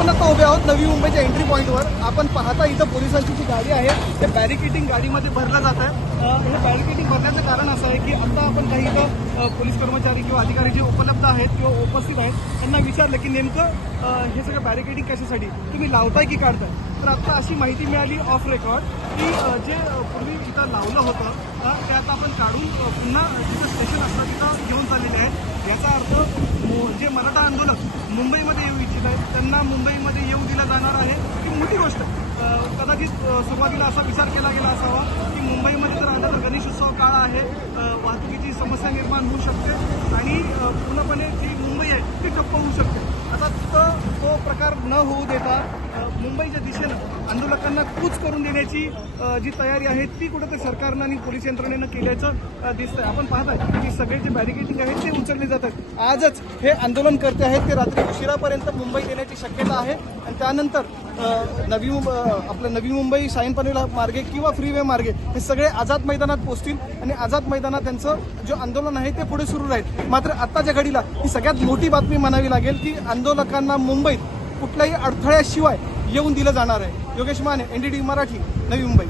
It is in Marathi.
आपण आता उभे आहोत नवी मुंबईच्या एंट्री पॉईंटवर. आपण पाहता इथं पोलिसांची जी गाडी आहे ते बॅरिकेटिंग गाडीमध्ये भरलं जात आहे. हे बॅरिकेटिंग भरण्याचं कारण असं आहे की आता आपण काही इथं पोलीस कर्मचारी किंवा अधिकारी जे उपलब्ध आहेत किंवा उपस्थित आहेत त्यांना विचारलं की नेमकं हे सगळं बॅरिकेटिंग कशासाठी तुम्ही लावताय की काढताय. तर आता अशी माहिती मिळाली ऑफ रेकॉर्ड की जे पूर्वी इथं लावलं होतं ते आता आपण काढून पुन्हा जिथं स्टेशन असतं तिथं घेऊन चाललेले आहेत. याचा अर्थ जे मराठा आंदोलक मुंबईमध्ये येऊ इच्छित आहेत त्यांना मुंबईमध्ये येऊ दिलं जाणार आहे ही मोठी गोष्ट. कदाचित सुरुवातीला असा विचार केला गेला असावा की मुंबईमध्ये जर आलं तर गणेशोत्सव काळ आहे, वाहतुकीची समस्या निर्माण होऊ शकते आणि पूर्णपणे जी मुंबई आहे ती ठप्प होऊ शकते. आता तिथं तो प्रकार न होऊ देता मुंबईच्या दिशेनं आंदोलकांना कूच करून देण्याची जी तयारी आहे ती कुठेतरी सरकारनं आणि पोलीस यंत्रणेनं केल्याचं दिसतंय. आपण पाहताय की सगळे जे बॅरिकेडिंग आहेत ते उचलले जात आहेत. आजच हे आंदोलन करते आहेत ते रात्री उशिरापर्यंत मुंबईत येण्याची शक्यता आहे आणि त्यानंतर नवी मुंबई सायन पनवेल मार्गे किंवा फ्रीवे मार्गे हे सगळे आझाद मैदानात पोहोचतील आणि आझाद मैदानात त्यांचं जे आंदोलन आहे ते पुढे सुरू राहील. मात्र आत्ताच्या घडीला ही सगळ्यात मोठी बातमी म्हणावी लागेल की आंदोलकांना मुंबईत कुठल्याही अडथळ्याशिवाय येऊन दिलं जाणार आहे. योगेश माने, NDTV मराठी, नवी मुंबई.